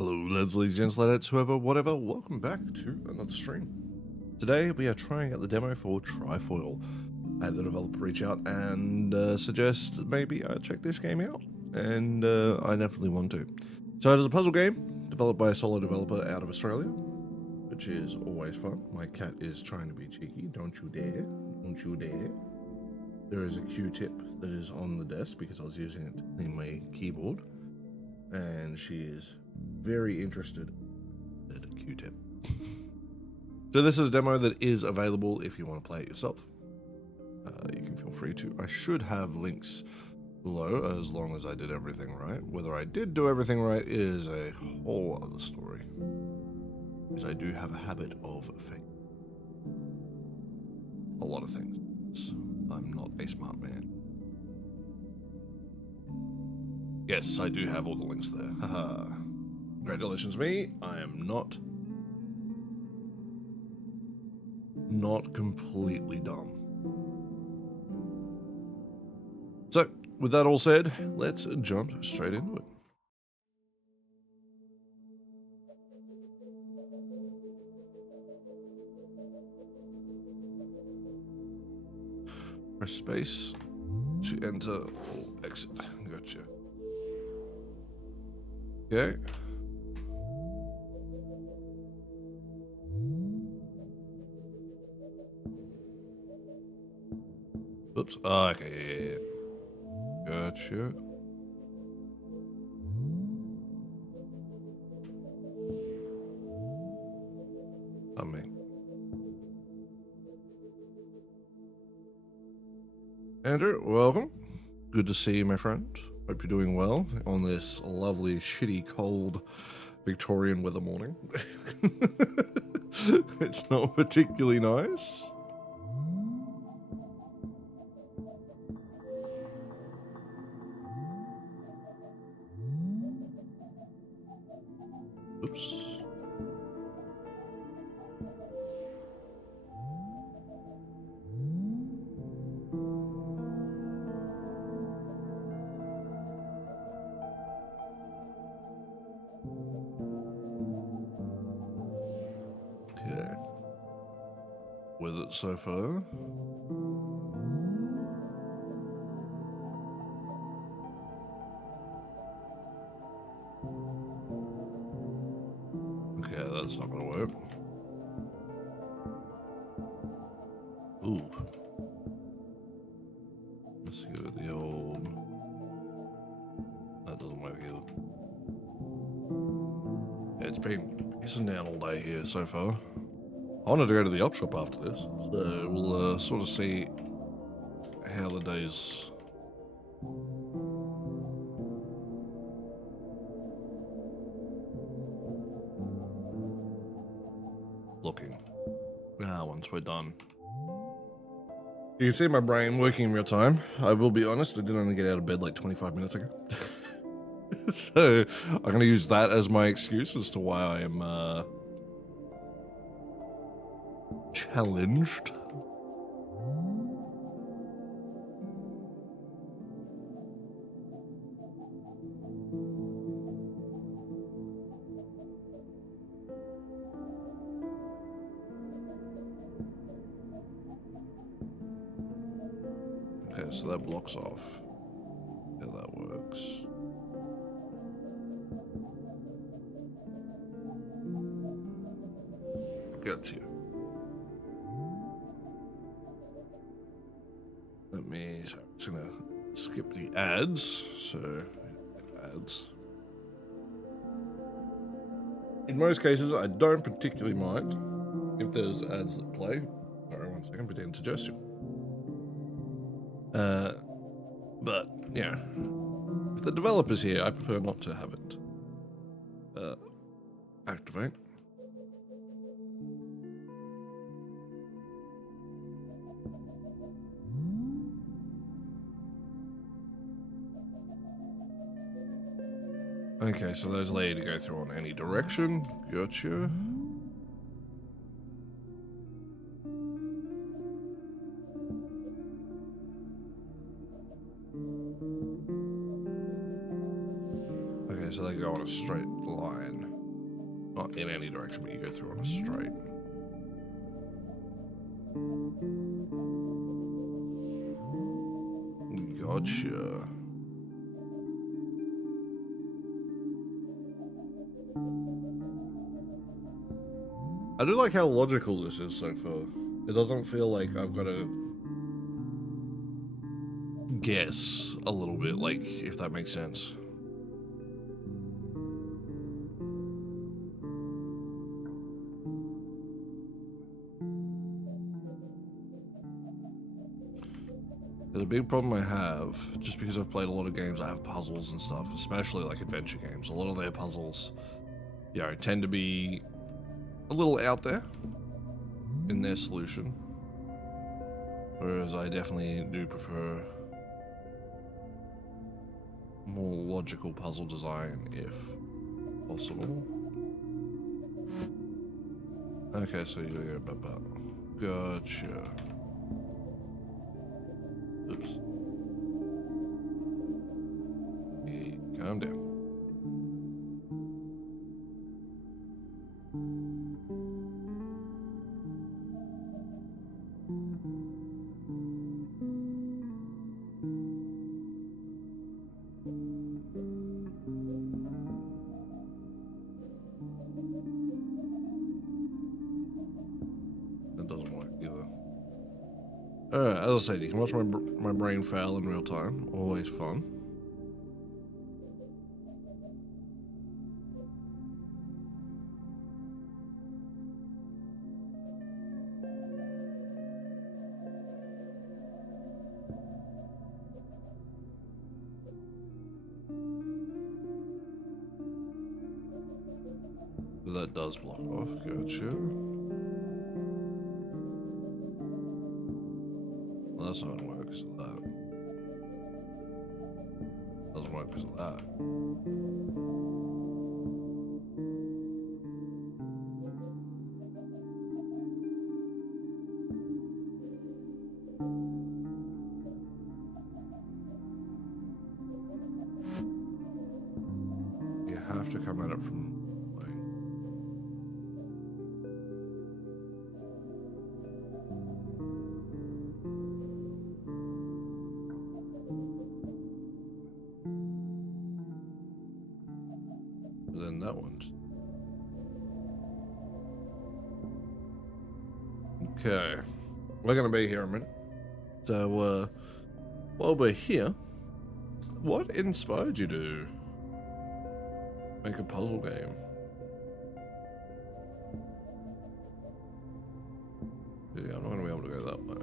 Hello, lads, gents, ladetts, whoever, whatever. Welcome back to another stream. Today we are trying out the demo for Trifoil. I had the developer reach out and suggest maybe I check this game out, and I definitely want to. So it is a puzzle game developed by a solo developer out of Australia, which is always fun. My cat is trying to be cheeky. Don't you dare! Don't you dare! There is a Q-tip that is on the desk because I was using it to clean my keyboard, and she is very interested in a Q-tip. So this is a demo that is available if you want to play it yourself. You can feel free to. I should have links below as long as I did everything right. Whether I did do everything right is a whole other story, because I do have a habit of failing a lot of things. I'm not a smart man. Yes, I do have all the links there. Haha. Congratulations me, I am not completely dumb. So, with that all said, let's jump straight into it. Press space to enter or exit. Gotcha. Okay. Oops. Oh, okay. Gotcha. Me. Andrew, welcome. Good to see you, my friend. Hope you're doing well on this lovely, shitty, cold Victorian weather morning. It's not particularly nice. Oops. Okay. With it so far. Okay, that's not gonna work. Ooh. Let's go with the old. That doesn't work either. Yeah, it's been pissing down all day here so far. I wanted to go to the op shop after this, so we'll sort of see how the day's looking. Once we're done. You can see my brain working in real time. I will be honest, I did only get out of bed like 25 minutes ago. So I'm going to use that as my excuse as to why I am challenged. Okay, so that blocks off. Yeah, that works. Got you. Let me, so I'm just gonna skip the ads. So, ads. In most cases, I don't particularly mind if there's ads that play. Sorry, 1 second, pretend suggestion. But yeah, if the developer's here, I prefer not to have it activate. Okay, so those allow you to go through on any direction. Gotcha. Okay, so they go on a straight line. Not in any direction, but you go through on a straight. Gotcha. I do like how logical this is so far. It doesn't feel like I've got to guess a little bit, like, if that makes sense. The big problem I have, just because I've played a lot of games that have puzzles and stuff, especially like adventure games, a lot of their puzzles, you know, tend to be a little out there in their solution. Whereas I definitely do prefer more logical puzzle design if possible. Okay, so you go, gotcha. Oops. Hey, calm down. That doesn't work either. As I said, you can watch my brain fail in real time. Always fun. That does block off. Gotcha. Well, that's not gonna work because of that. Doesn't work because of that. You have to come at it from. Then that one's okay. We're gonna be here a minute. So while we're here, what inspired you to make a puzzle game? Yeah, I'm not gonna be able to go that way.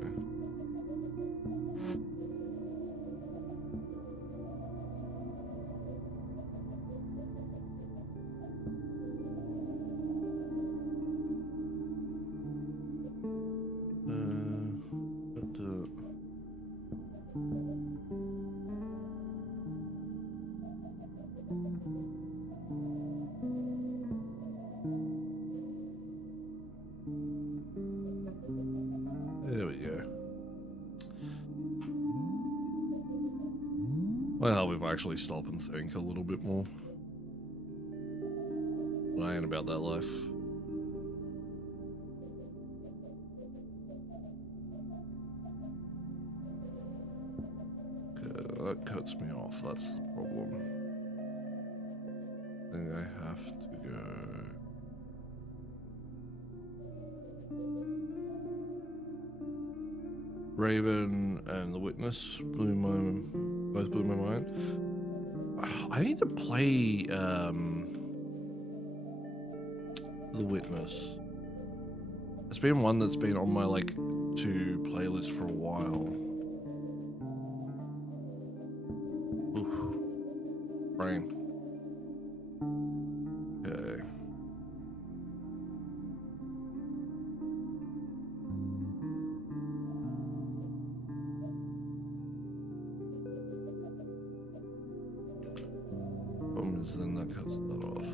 There we go. Well, we've actually stopped and think a little bit more. But I ain't about that life. Okay, that cuts me off. That's the problem. I think I have to go. Raven and the Witness both blew my mind. I need to play the Witness. It's been one that's been on my like to playlist for a while. Oof. Brain. Okay. Then that cuts that off.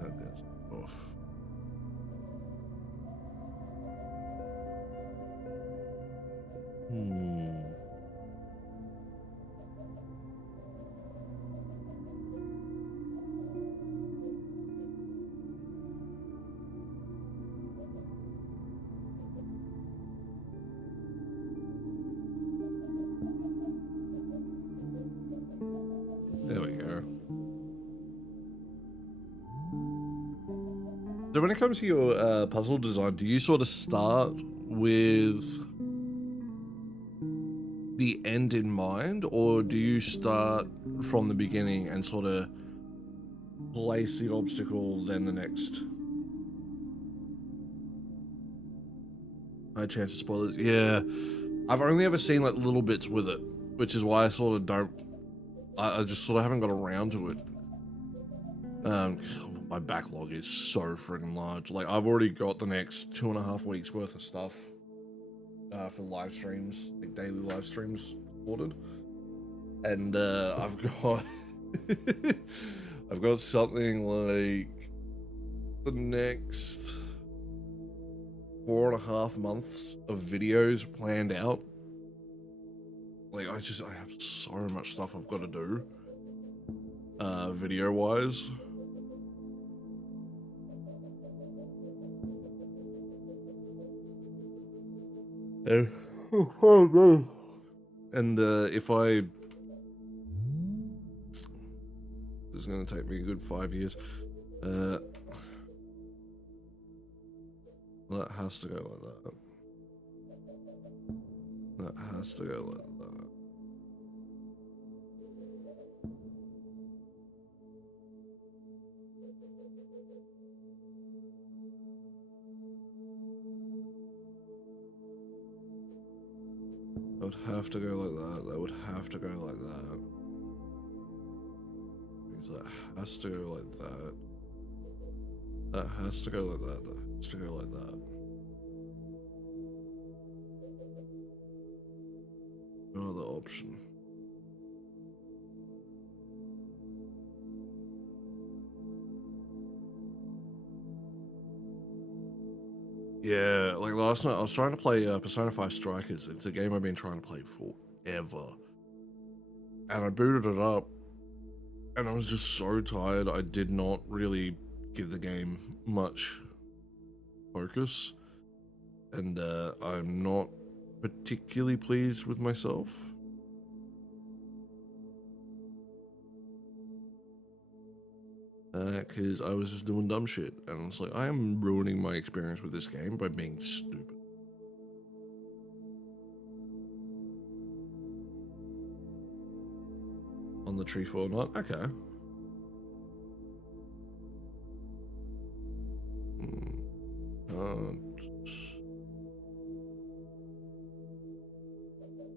That is. So when it comes to your puzzle design, do you sort of start with the end in mind, or do you start from the beginning and sort of place the obstacle, then the next? High chance of spoilers. Yeah, I've only ever seen like little bits with it, which is why I sort of don't. I just sort of haven't got around to it. My backlog is so freaking large. Like, I've already got the next 2.5 weeks worth of stuff for live streams, like daily live streams ordered, and I've got I've got something like the next 4.5 months of videos planned out. Like, I have so much stuff I've got to do video wise. And if I, this is going to take me a good 5 years. That has to go like that. That has to go like that. That would have to go like that. That would have to go like that. That has to go like that. That has to go like that. That has to go like that. No other option. Yeah, like last night I was trying to play Persona 5 Strikers. It's a game I've been trying to play forever. And I booted it up and I was just so tired. I did not really give the game much focus. And I'm not particularly pleased with myself. Because I was just doing dumb shit, and I was like, I am ruining my experience with this game by being stupid. On the Trifoil knot? Okay.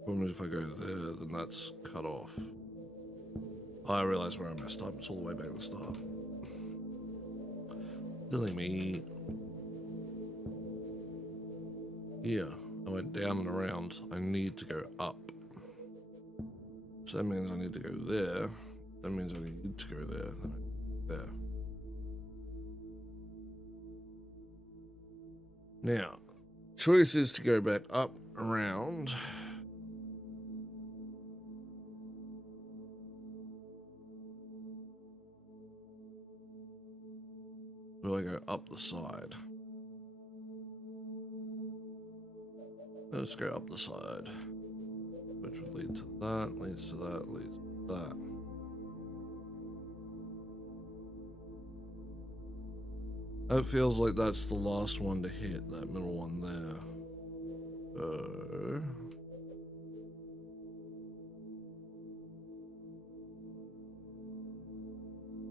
Problem is, if I go there, then that's cut off. I realize where I messed up. It's all the way back at the start. Silly me. Yeah, I went down and around. I need to go up. So that means I need to go there. That means I need to go there. There. Now, choice is to go back up, around. Will I go up the side? Let's go up the side. Which would lead to that, leads to that, leads to that. That feels like that's the last one to hit, that middle one there.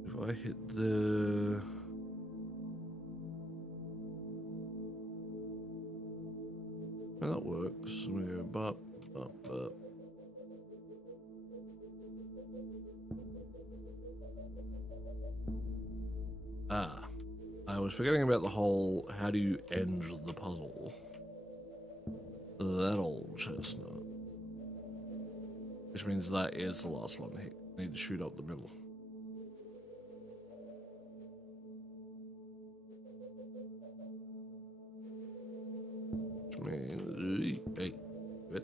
If I hit the... Well, that works. I'm gonna go bop, bop, bop. Ah, I was forgetting about the whole how do you end the puzzle. That old chestnut. Which means that is the last one to hit. I need to shoot up the middle. Which means, hey, wait.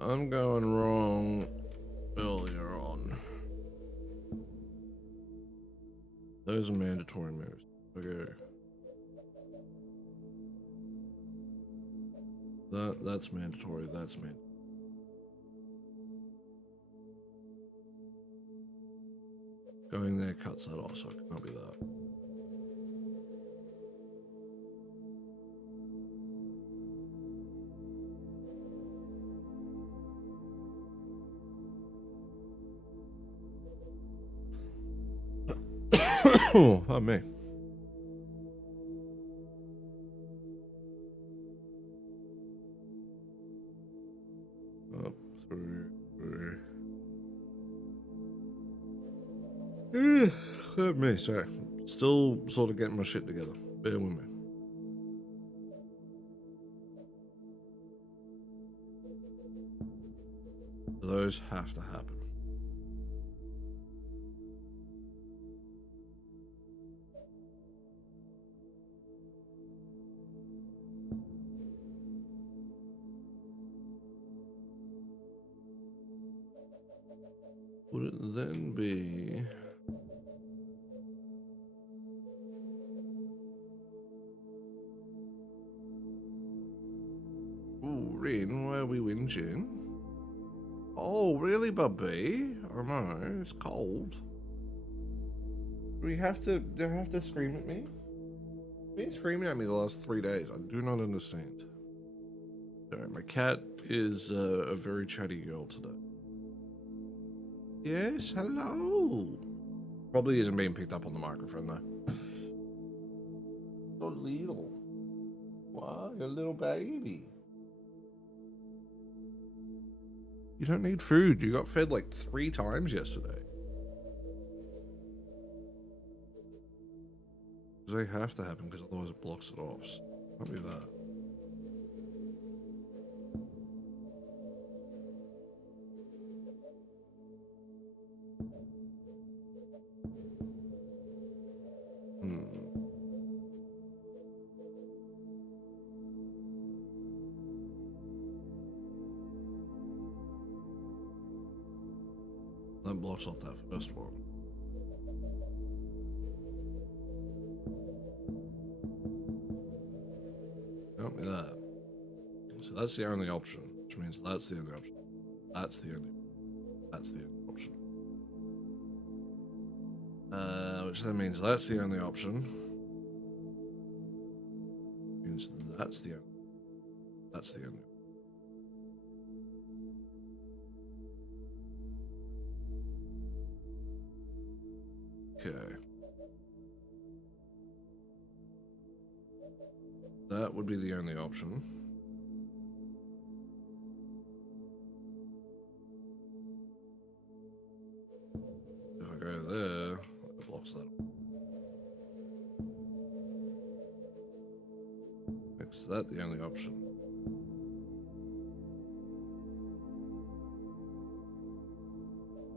I'm going wrong earlier on. Those are mandatory moves. Okay. That's mandatory. That's mandatory. Going there cuts that off, so it can't be that. Oh, me. Up, through. Me, sorry. Still sort of getting my shit together. Bear with me. Those have to happen. Would it then be... Ooh, Rin, why are we whinging? Oh, really, Bubby? I know, it's cold. Do you have to scream at me? You've been screaming at me the last 3 days. I do not understand. Sorry, my cat is a very chatty girl today. Yes, hello. Probably isn't being picked up on the microphone though. So little. Wow, you're a little baby. You don't need food. You got fed like 3 times yesterday. Because they have to happen because otherwise it blocks it off. So can't be that. That blocks off that first one. Help me that. So that's the only option, which means that's the only option. That's the only option. Which then means that's the only option. Means that's the only. Okay. That would be the only option. If I go there, it blocks that. Is that the only option?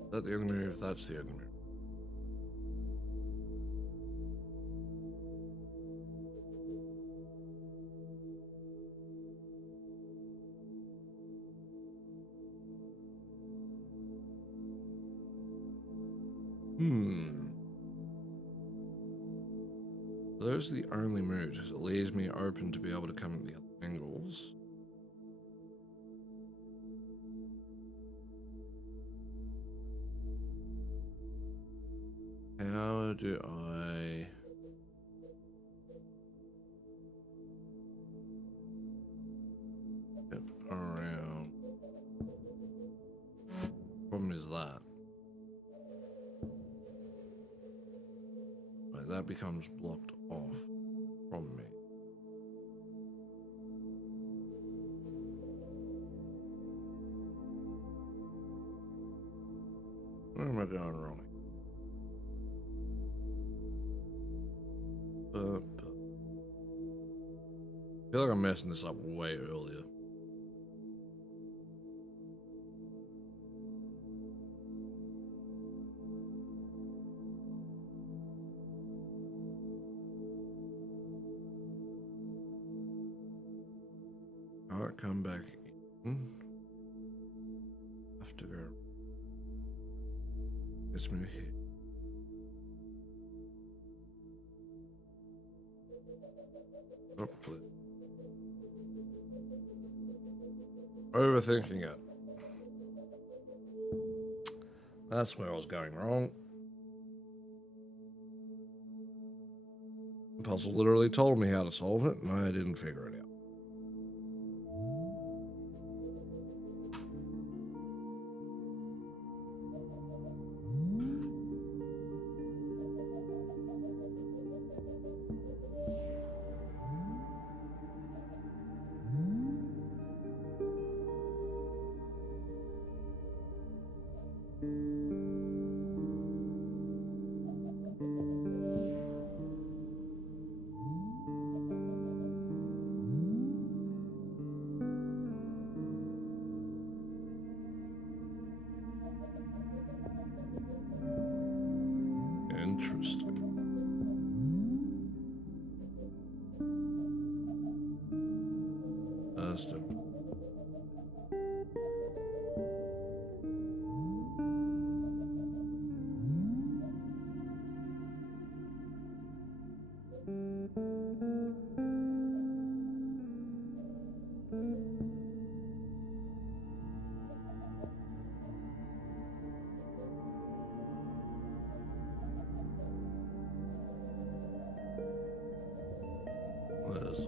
Is that the only move? That's the only move. Those are the only moves, because it leaves me open to be able to come at the other angles. How do I... get around? Problem is that. Like, that becomes blocked off from me. Where am I going wrong? I feel like I'm messing this up way earlier. Alright, come back in. to go. Gets me here. Oh, overthinking it. That's where I was going wrong. The puzzle literally told me how to solve it, and I didn't figure it out. Interesting. That's different. There's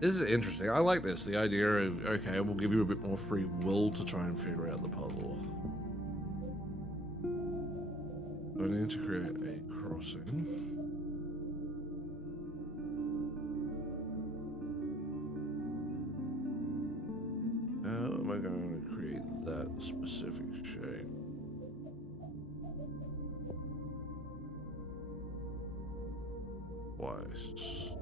This is interesting. I like this. The idea of, okay, we'll give you a bit more free will to try and figure out the puzzle. I need to create a crossing. How am I going to create that specific shape? Twice.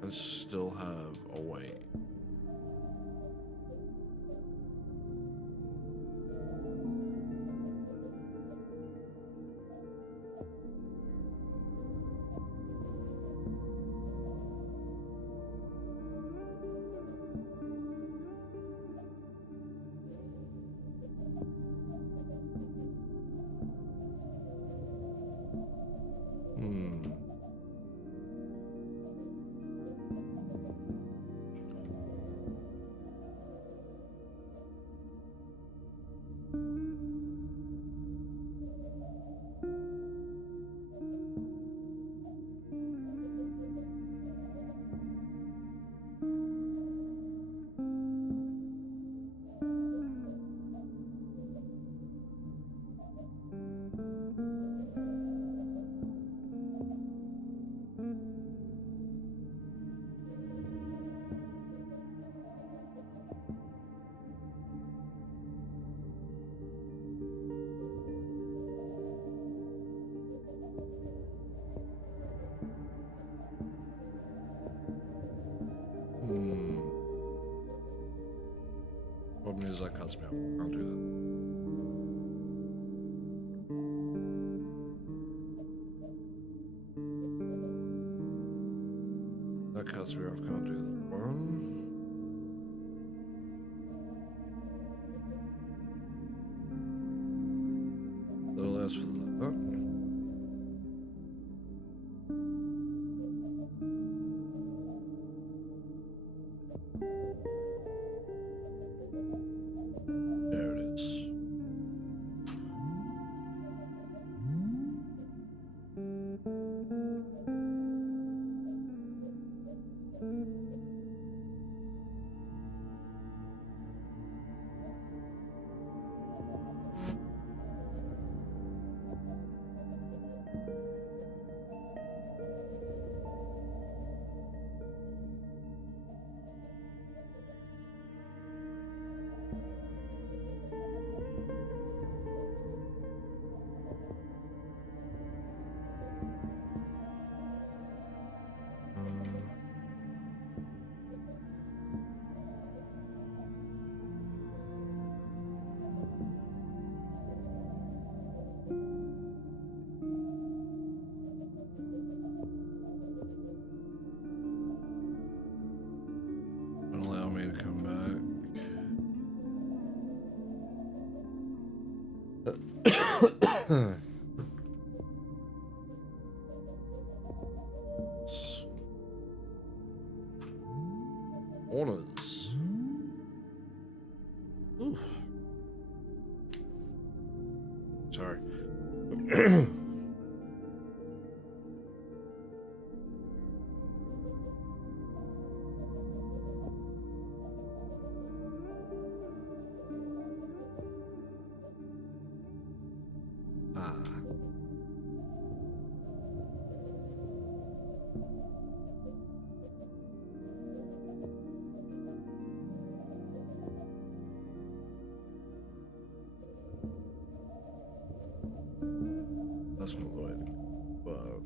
And still have a way. Problem is that cuts me off. Can't do that. That cuts me off. Can't do that one. That allows for that. allow me to come back. Honors. Ooh. Sorry. That's not the way to go about.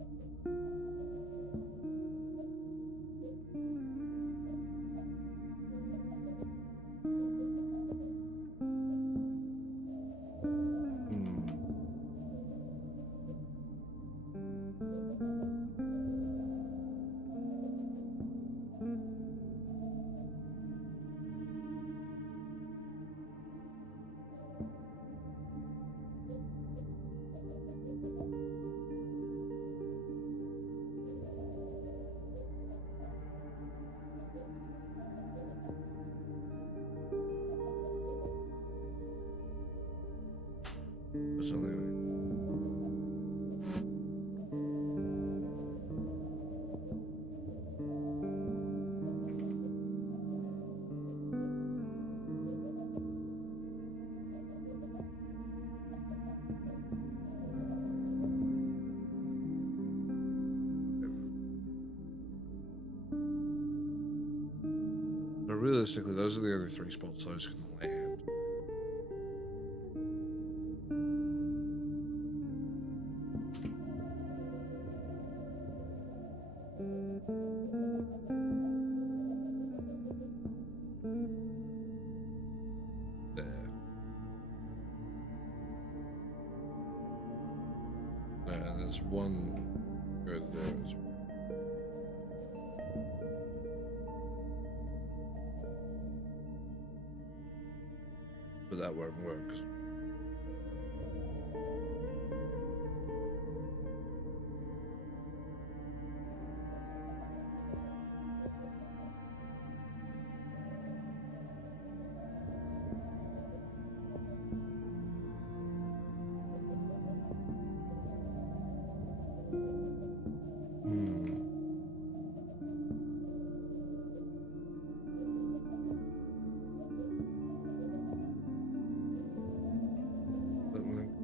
So anyway. But realistically, those are the only 3 spots those can land. There's one good there as well. But that won't work.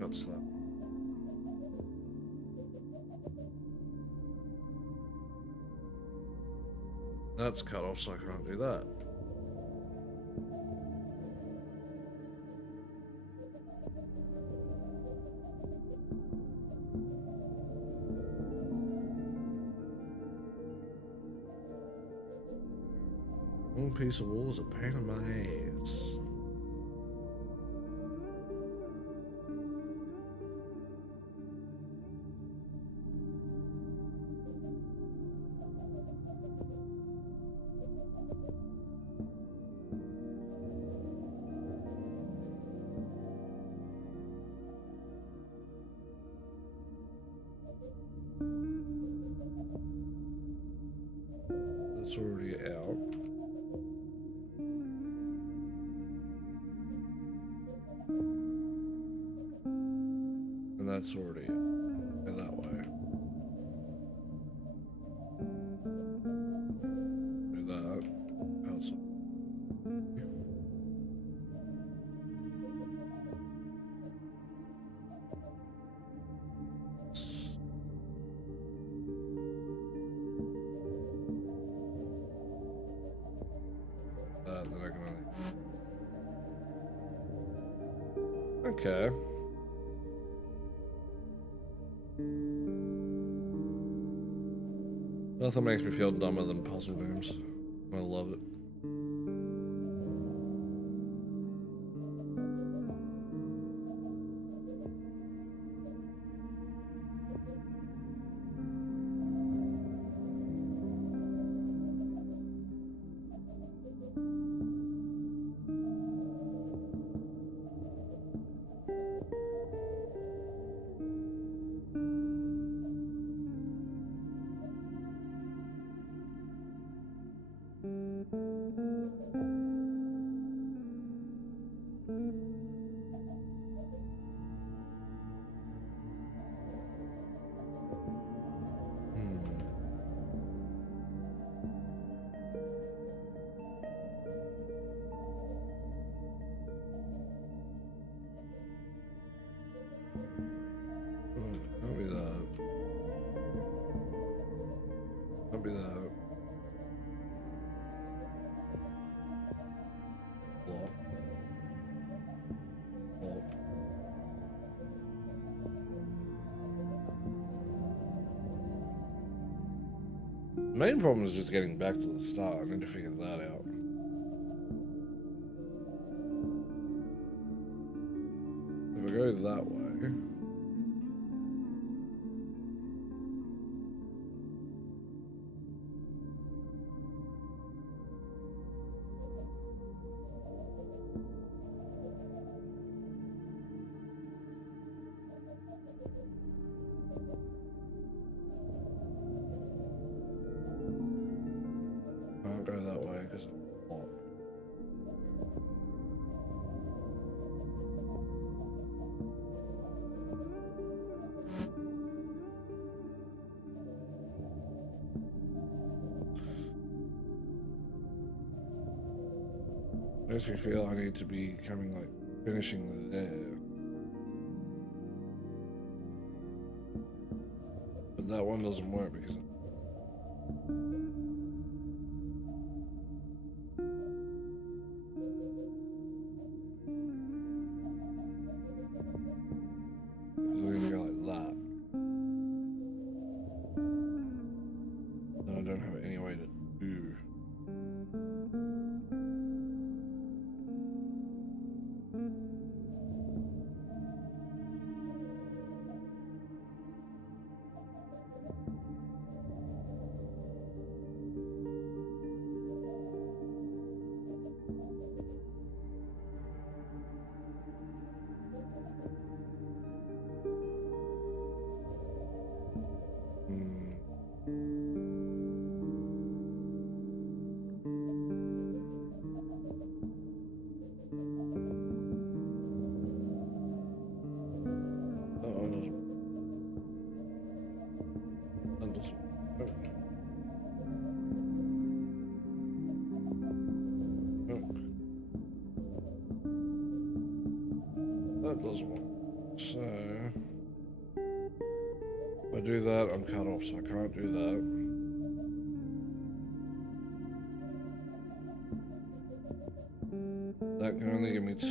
That. That's cut off, so I can't do that. One piece of wool is a pain in my ass. That's already out. And that's already in that way. Do that. How's it? Then I can only... Okay. Nothing makes me feel dumber than puzzle games. I love it. Can't be that. Can't be that. Block. Block. The main problem is just getting back to the start. I need to figure that out. If I go that way. Can't go that way because it's blocked. Makes me feel I need to be coming like finishing there. But that one doesn't work because I need to go like that. And I don't have any way to do. That doesn't work. So if I do that, I'm cut off, so I can't do that. That can only give me 2.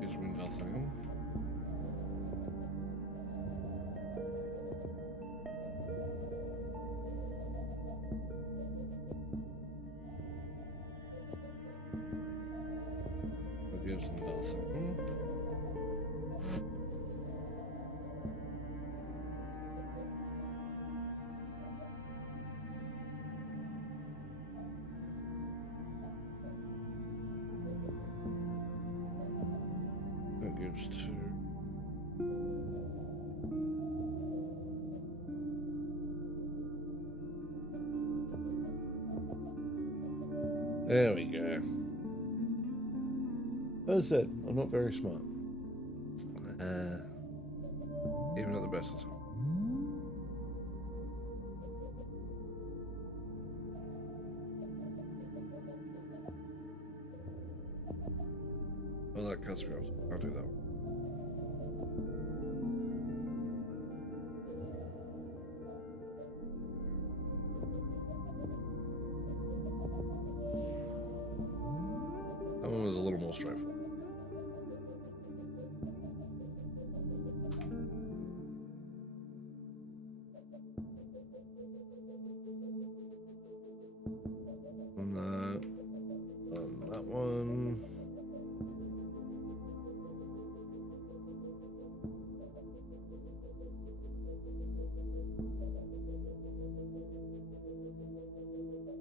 Gives me nothing. That gives nothing. That gives 2. There we go. As I said, I'm not very smart. Even at the best of times. Well, that cuts me off. I'll do that. That one was a little more straightforward. On that one.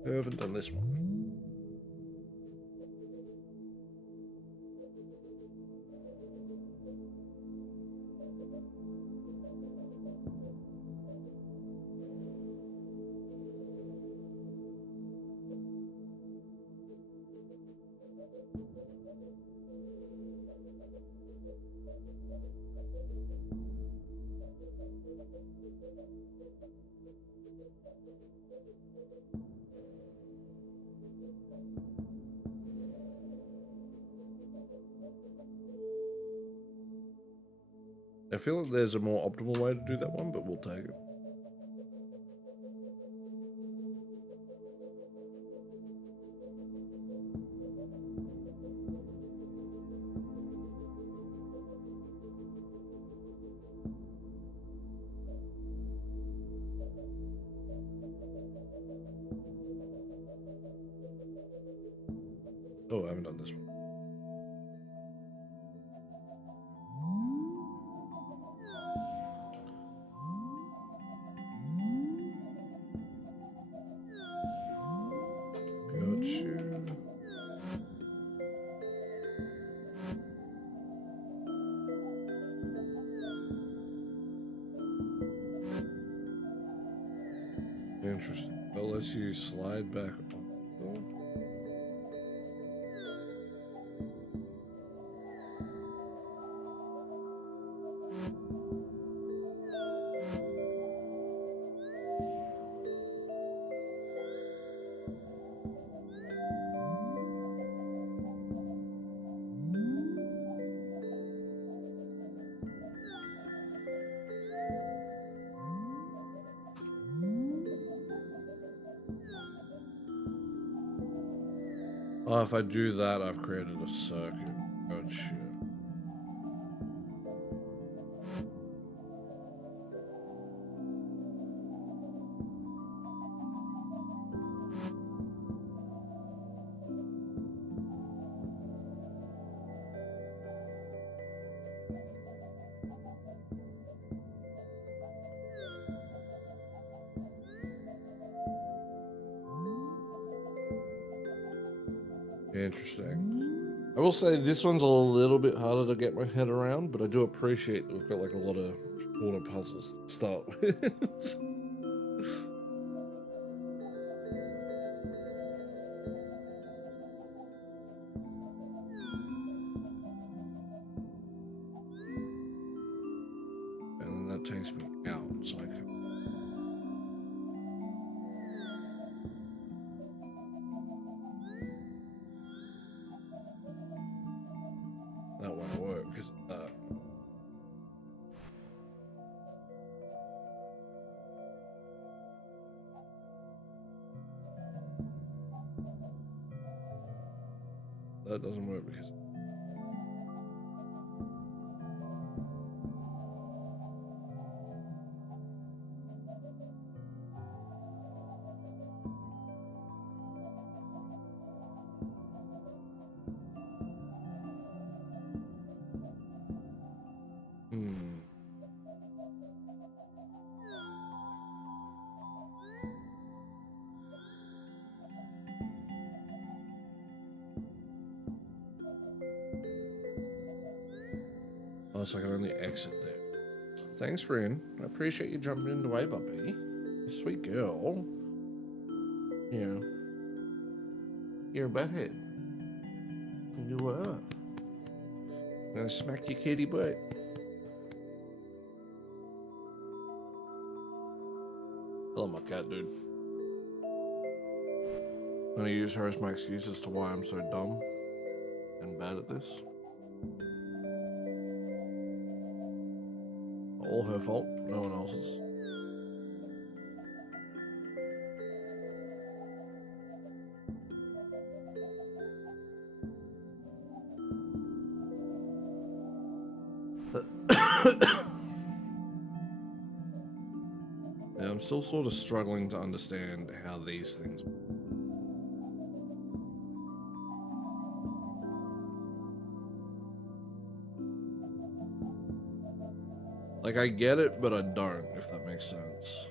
I haven't done this one. I feel like there's a more optimal way to do that one, but we'll take it. Oh, I haven't done this one. Got you. Interesting. Well, let's you slide back on. Oh, if I do that, I've created a circuit. Oh, shit. Interesting. I will say this one's a little bit harder to get my head around, but I do appreciate that we've got like a lot of shorter puzzles to start with. And then that takes me out, so I can... That won't work because of that. That doesn't work because... Oh, so I can only exit there. Thanks, Rin. I appreciate you jumping in the way, puppy. Sweet girl. Yeah. You're a butthead. You are. I'm gonna smack your kitty butt. Hello, my cat, dude. I'm gonna use her as my excuse as to why I'm so dumb and bad at this. All her fault, no one else's. Yeah, I'm still sort of struggling to understand how these things work. Like, I get it, but I don't, if that makes sense.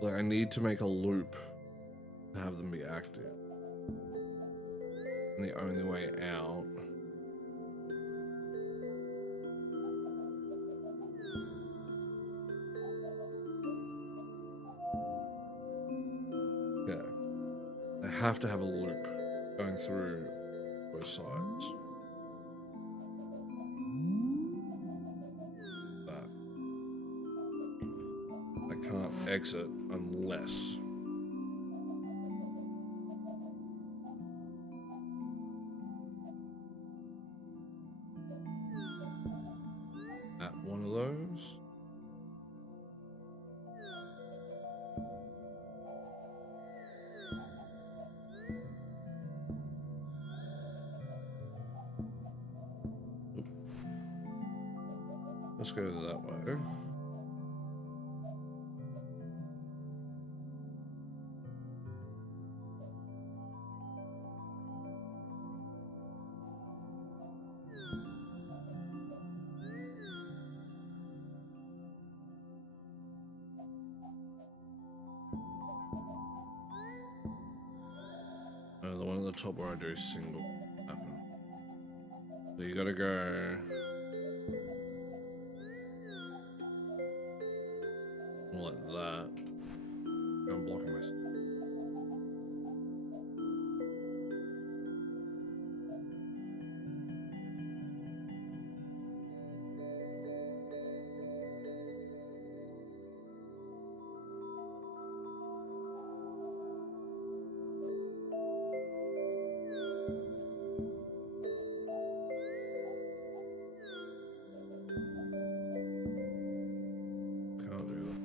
Like, I need to make a loop to have them be active. And the only way out... Yeah. I have to have a loop going through both sides. Can't exit unless one of those. Let's go that way. The one at the top where I do single happen. So you gotta go more like that. I'm blocking myself. Can't do that.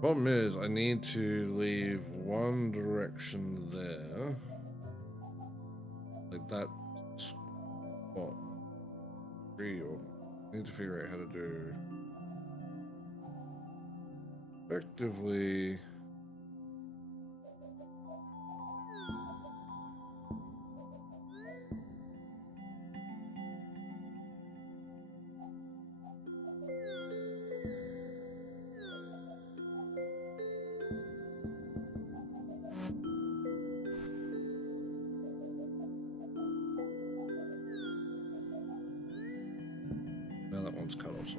Problem is, I need to leave one direction there, like that spot. I need to figure out how to do effectively. Now that one's cut off. So.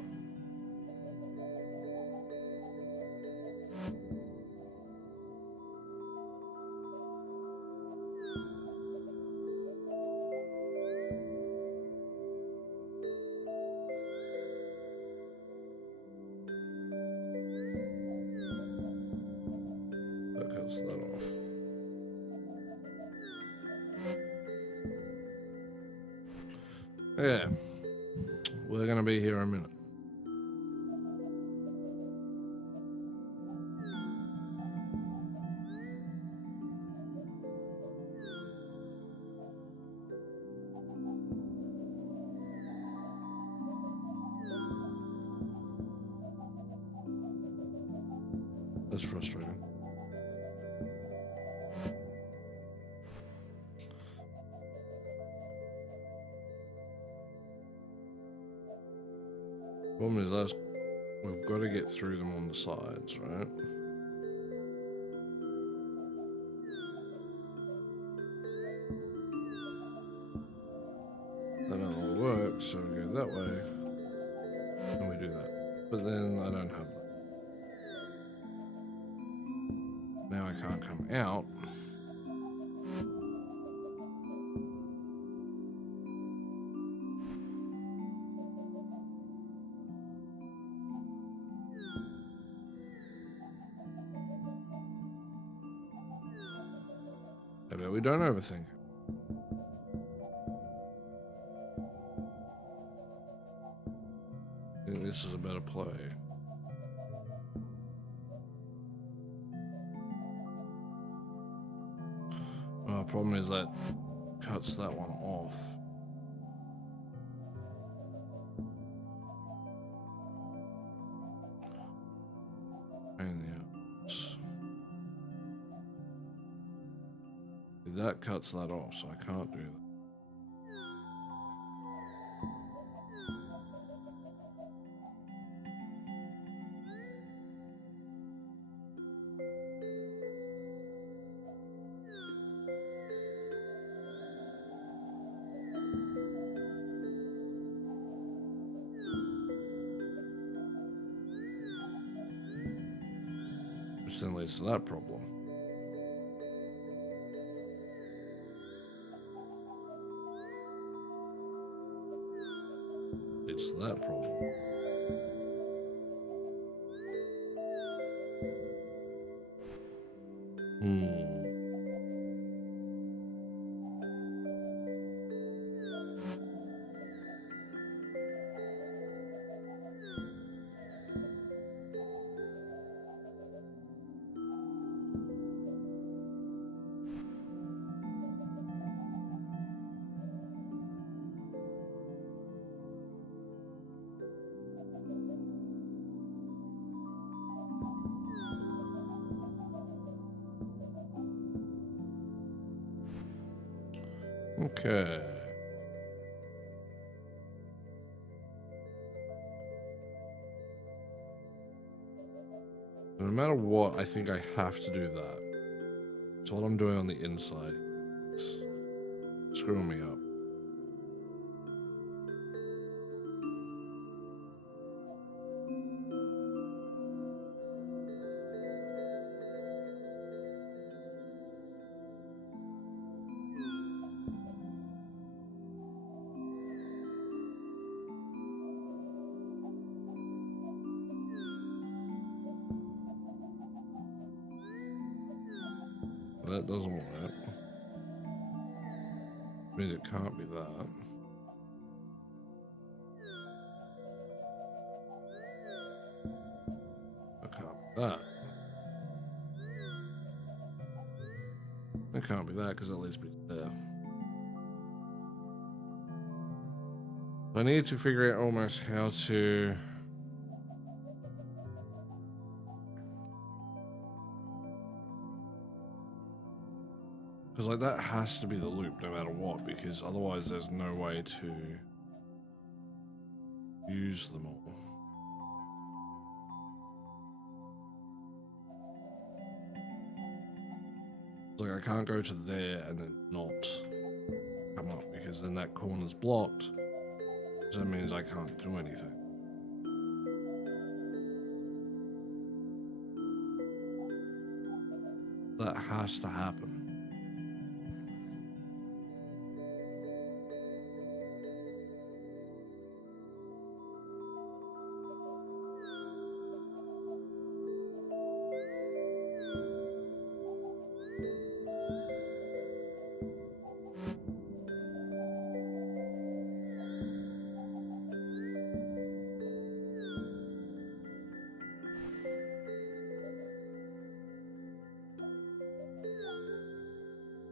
That cuts that off. Yeah. We're gonna be here in a minute. That's frustrating. Problem is, that's, we've got to get through them on the sides, right? That doesn't work, so we go that way, and we do that. But then I don't have that. Now I can't come out. So we don't overthink it. I think this is a better play. Well, the problem is that cuts that one off. And yeah, that cuts that off, so I can't do that. Which then leads to that problem. Leads to that problem. Okay. No matter what, I think I have to do that. So what I'm doing on the inside, it's screwing me up. That doesn't work. Means it can't be that. It can't be that. It can't be that because at least be there. I need to figure out almost how to. Because like that has to be the loop no matter what, because otherwise there's no way to use them all. Like I can't go to there and then not come up, because then that corner's blocked. So that means I can't do anything. That has to happen.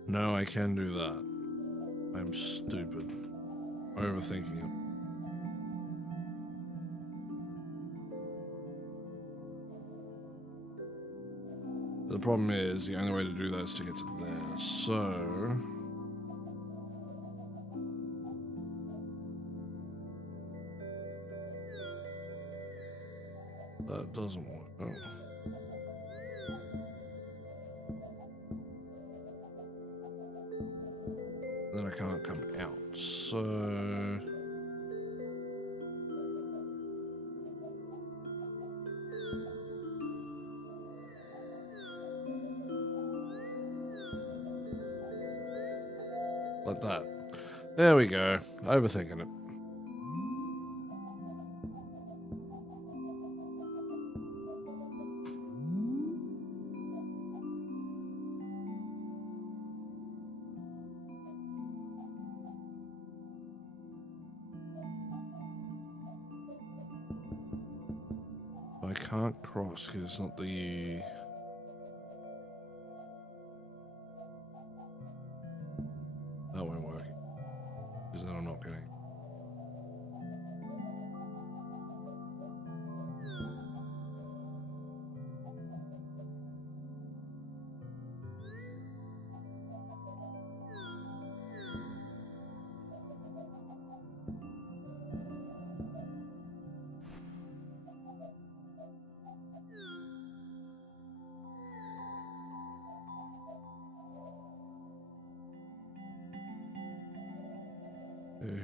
No, I can do that. I'm stupid. Overthinking it. The problem is, the only way to do that is to get to there, so... that doesn't work. Then I can't come out, so... like that. There we go. Overthinking it. can't cross because it's not the... That won't work. Because then I'm not getting...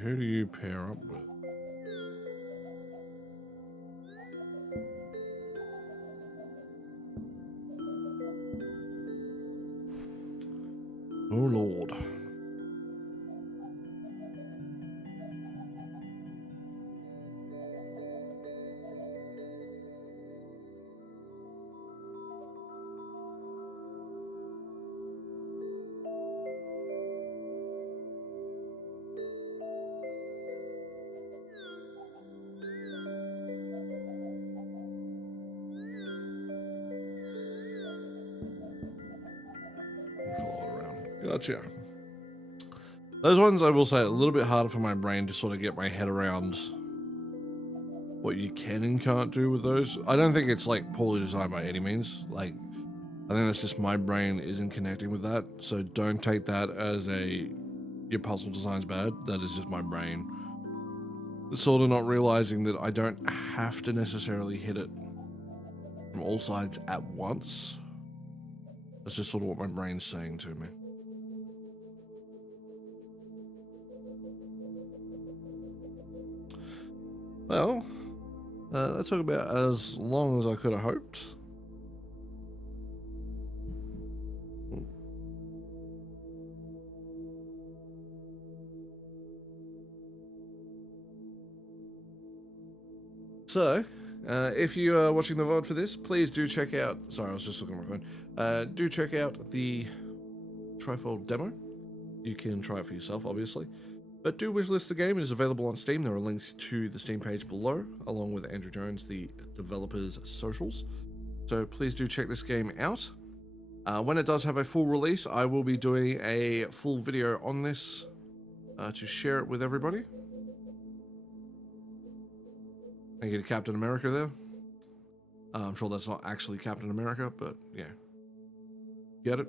Who do you pair up with? Oh Lord. Follow around. Gotcha. Those ones, I will say, a little bit harder for my brain to sort of get my head around what you can and can't do with those. I don't think it's like poorly designed by any means. Like, I think that's just my brain isn't connecting with that. So don't take that as your puzzle design's bad. That is just my brain. Sort of not realizing that I don't have to necessarily hit it from all sides at once. That's just sort of what my brain's saying to me. Well, that took about as long as I could have hoped. So, if you are watching the VOD for this, please do check out... Sorry, I was just looking at my phone. Do check out the Trifoil demo. You can try it for yourself, obviously. But do wishlist the game. It is available on Steam. There are links to the Steam page below, along with Andrew Jones, the developer's socials. So please do check this game out. When it does have a full release, I will be doing a full video on this to share it with everybody. Thank you to Captain America there. I'm sure that's not actually Captain America, but yeah. Get it?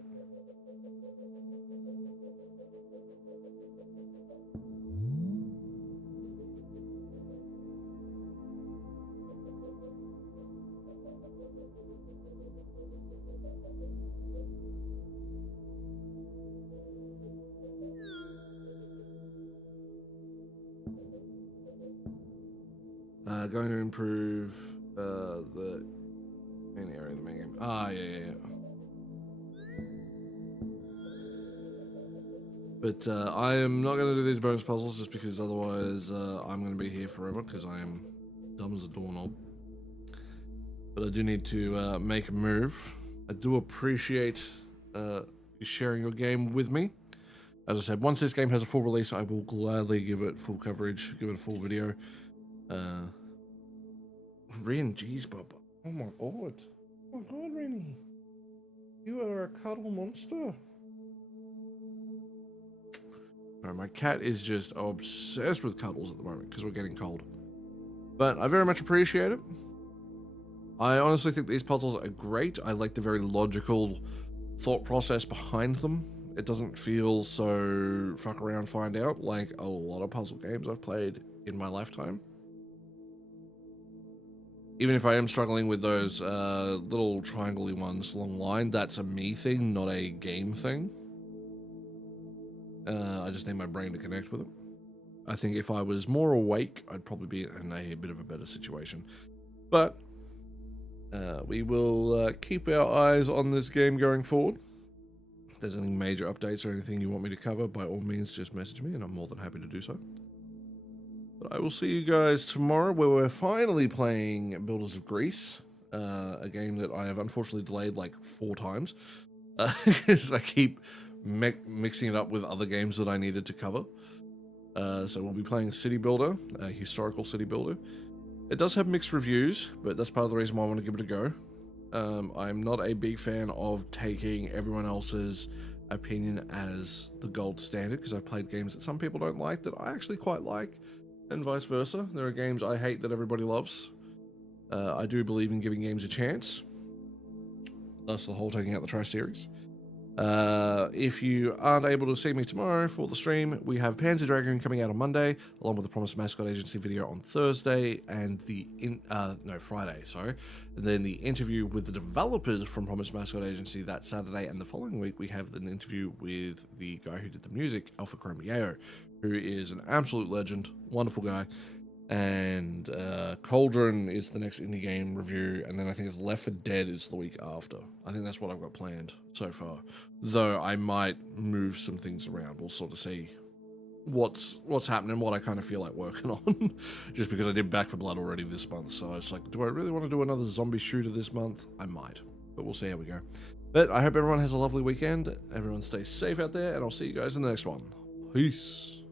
Going to improve the main area of the main game. Ah, yeah. But I am not going to do these bonus puzzles just because otherwise I'm going to be here forever because I am dumb as a doorknob. But I do need to make a move. I do appreciate you sharing your game with me. As I said, once this game has a full release, I will gladly give it full coverage, give it a full video. Ren, jeez, Bubba. Oh my god. Oh my god, Rennie. You are a cuddle monster. No, my cat is just obsessed with cuddles at the moment because we're getting cold. But I very much appreciate it. I honestly think these puzzles are great. I like the very logical thought process behind them. It doesn't feel so fuck around, find out like a lot of puzzle games I've played in my lifetime. Even if I am struggling with those little triangle-y ones along the line, that's a me thing, not a game thing. I just need my brain to connect with it. I think if I was more awake, I'd probably be in a bit of a better situation. But we will keep our eyes on this game going forward. If there's any major updates or anything you want me to cover, by all means, just message me, and I'm more than happy to do so. But I will see you guys tomorrow, where we're finally playing Builders of Greece, a game that I have unfortunately delayed like 4 times, because I keep mixing it up with other games that I needed to cover. So we'll be playing City Builder, a historical city builder. It does have mixed reviews, but that's part of the reason why I want to give it a go. I'm not a big fan of taking everyone else's opinion as the gold standard, because I've played games that some people don't like that I actually quite like, and vice versa. There are games I hate that everybody loves. I do believe in giving games a chance. That's the whole Taking Out the Trash series. If you aren't able to see me tomorrow for the stream, we have Panzer Dragoon coming out on Monday, along with the Promised Mascot Agency video on Thursday, and Friday, sorry. And then the interview with the developers from Promised Mascot Agency that Saturday, and the following week we have an interview with the guy who did the music, Alpha Chromeo, who is an absolute legend, wonderful guy. And Cauldron is the next indie game review, and then I think it's Left 4 Dead is the week after. I think that's what I've got planned so far, though I might move some things around. We'll sort of see what's happening, what I kind of feel like working on. Just because I did Back 4 Blood already this month, so it's like, do I really want to do another zombie shooter this month? I might, but we'll see how we go. But I hope everyone has a lovely weekend, everyone stays safe out there, and I'll see you guys in the next one. Peace.